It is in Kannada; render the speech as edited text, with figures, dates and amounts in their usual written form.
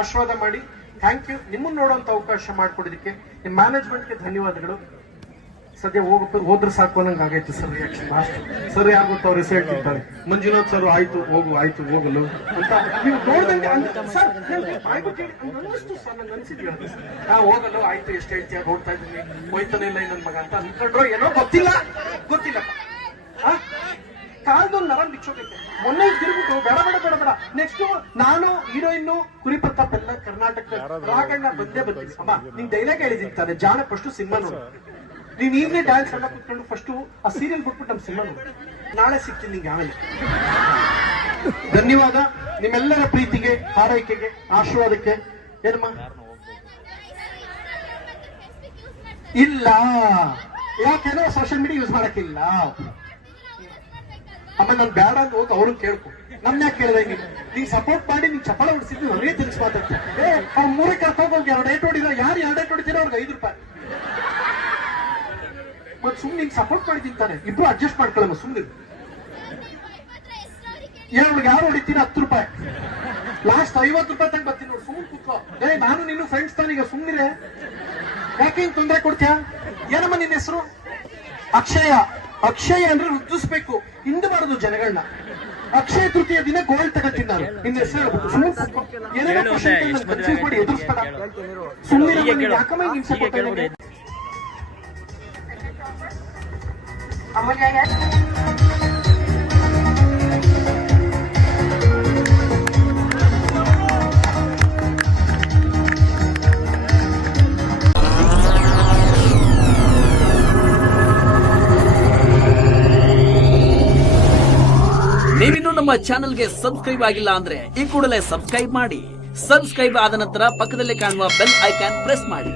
ಆಶೀರ್ವಾದ ಮಾಡಿ. Thank you. ನಿಮ್ಮನ್ನ ನೋಡುವಂತ ಅವಕಾಶ ಮಾಡಿಕೊಡೋದಕ್ಕೆ ನಿಮ್ಮ ಮ್ಯಾನೇಜ್ಮೆಂಟ್ಗೆ ಧನ್ಯವಾದಗಳು. ಸದ್ಯ ಹೋದ್ರೆ ಸಾಕು ಅನ್ನಂಗೆ ಆಗೈತೆ ಸರ್ ರಿಯಾಕ್ಷನ್. ಸರ್ ಆಗುತ್ತ ಅವ್ರು ರಿಸಲ್ಟ್ ಇರ್ತಾರೆ. ಮಂಜುನಾಥ್ ಸರ್ ಆಯ್ತು ಹೋಗಲು ಅಂತ ನೀವು ನೋಡ್ದಂಗೆ ಸರ್ ನಂಗೆ ಅನ್ಸಿದ್ವಿ. ಹೋಗಲು ಆಯ್ತು, ಎಷ್ಟು ಹೇಳ್ತೀಯ, ನೋಡ್ತಾ ಇದ್ದೀನಿ, ಹೋಯ್ತಾನೆ ಇಲ್ಲ ನನ್ನ ಮಗ ಅಂತ ಅನ್ಕೊಂಡ್ರು ಏನೋ ಗೊತ್ತಿಲ್ಲ. ಕಾಲ್ದೊಂದು ನರ ಬಿಚ್ಚೋಗೈತೆ. ಮೊನ್ನೆ ತಿರುಗಿಬಿಟ್ಟು ಬೇಡ ನೆಕ್ಸ್ಟ್ ನಾನು ಹೀರೋಯಿನ್ ಕುರಿಪ್ರತಾಪ್ ಎಲ್ಲ ಕರ್ನಾಟಕ ರಾಗಣ್ಣ ಬಂದೇ ಬರ್ತೀನಿ. ಅಮ್ಮ ನಿನ್ ಡೈಲಾಗ್ ಹೇಳಿದ್ದೀನಿ ತಾನೆ, ಜಾಣ ಫಸ್ಟ್ ಸಿನಿಮಾ ನೋಡು. ನೀನ್ ಈಗಲೇ ಡ್ಯಾನ್ಸ್ ಎಲ್ಲ ಕುತ್ಕೊಂಡು ಫಸ್ಟ್ ಆ ಸೀರಿಯಲ್ ಬಿಟ್ಬಿಟ್ಟು ನಮ್ ಸಿನಿಮಾ ನೋಡು. ನಾಳೆ ಸಿಗ್ತೀನಿ ನಿಂಗೆ ಆಮೇಲೆ. ಧನ್ಯವಾದ ನಿಮ್ಮೆಲ್ಲರ ಪ್ರೀತಿಗೆ, ಹಾರೈಕೆಗೆ, ಆಶೀರ್ವಾದಕ್ಕೆ. ಏನಮ್ಮ ಇಲ್ಲ, ಯಾಕೆನೋ ಸೋಷಿಯಲ್ ಮೀಡಿಯಾ ಯೂಸ್ ಮಾಡಕ್ಕಿಲ್ಲ. ಅಮ್ಮ ನಾನು ಬೇಡ ಅಂತ ಹೋಗಿ ಅವ್ರನ್ನ ಕೇಳ್ಕೊ. ನಮ್ನ ಯಾಕೆ ಕೇಳಿದೆ? ನೀನ್ ಸಪೋರ್ಟ್ ಮಾಡಿ ನೀನ್ ಚಪ್ಪಳ ಹೊಡಿಸಿದ್ವಿ ಒಳ್ಳೆ ತಿನ್ಸ್ ಮಾತಾಡ್ತಾರೆ. ಅವ್ರು ಮೂರೇ ಕರ್ಕೋಗಿ 2 ಏಟ್ ಹೊಡಿಲ್ಲ. ಯಾರು 2 ಏಟ್ ಹೊಡಿತೀರ ಅವ್ರಿಗೆ 5 ರೂಪಾಯಿ. ಮತ್ ಸುಮ್ನೆ ನಿಂಗೆ ಸಪೋರ್ಟ್ ಮಾಡಿ ತಿಂತಾನೆ. ಇಬ್ರು ಅಡ್ಜಸ್ಟ್ ಮಾಡ್ಕೊಳ್ಳಮ್ಮ ಸುಮ್ನೆ. ಅವ್ರಿಗೆ ಯಾರು ಹೊಡಿತೀರ 10 ರೂಪಾಯಿ, ಲಾಸ್ಟ್ 50 ರೂಪಾಯಿ ತಗೊಂಡ್ ಬರ್ತೀನಿ ನೋಡಿ. ಸುಮ್ಮನೆ ಕೂತ್ಕೋ. ನಾನು ನಿನ್ನ ಫ್ರೆಂಡ್ಸ್ ತಾನೀಗ, ಸುಮ್ನಿರೆ. ಯಾಕೆ ಹಿಂಗ್ ತೊಂದರೆ ಕೊಡ್ತೀಯ? ಏನಮ್ಮ ನಿನ್ನ ಹೆಸರು? ಅಕ್ಷಯ ಅಂದ್ರೆ ವೃದ್ಧಿಸ್ಬೇಕು, ಹಿಂದಬಾರದು ಜನಗಳನ್ನ. ಅಕ್ಷಯ ತೃತೀಯ ದಿನ ಗೋಲ್ಡ್ ತಗೋತೀನಿ ನಾನು. ನಿನ್ನ ಹೆಸರು ಏನೇನೋ ಕ್ವಶನ್ ಕನ್ಫ್ಯೂಸ್ ಮಾಡಿ ಎದುರಿಸ್ಬೇಡ. ಸುಮ್ಮನೆ ಯಾಕಮ್ಮ ಹಿಂಸೆ ಕೊಡ್ತಾ? ನೀವಿನ್ನು ನಮ್ಮ ಚಾನೆಲ್ಗೆ ಸಬ್ಸ್ಕ್ರೈಬ್ ಆಗಿಲ್ಲ ಅಂದ್ರೆ ಈ ಕೂಡಲೇ ಸಬ್ಸ್ಕ್ರೈಬ್ ಮಾಡಿ. ಸಬ್ಸ್ಕ್ರೈಬ್ ಆದ ನಂತರ ಪಕ್ಕದಲ್ಲಿ ಕಾಣುವ ಬೆಲ್ ಐಕಾನ್ ಪ್ರೆಸ್ ಮಾಡಿ.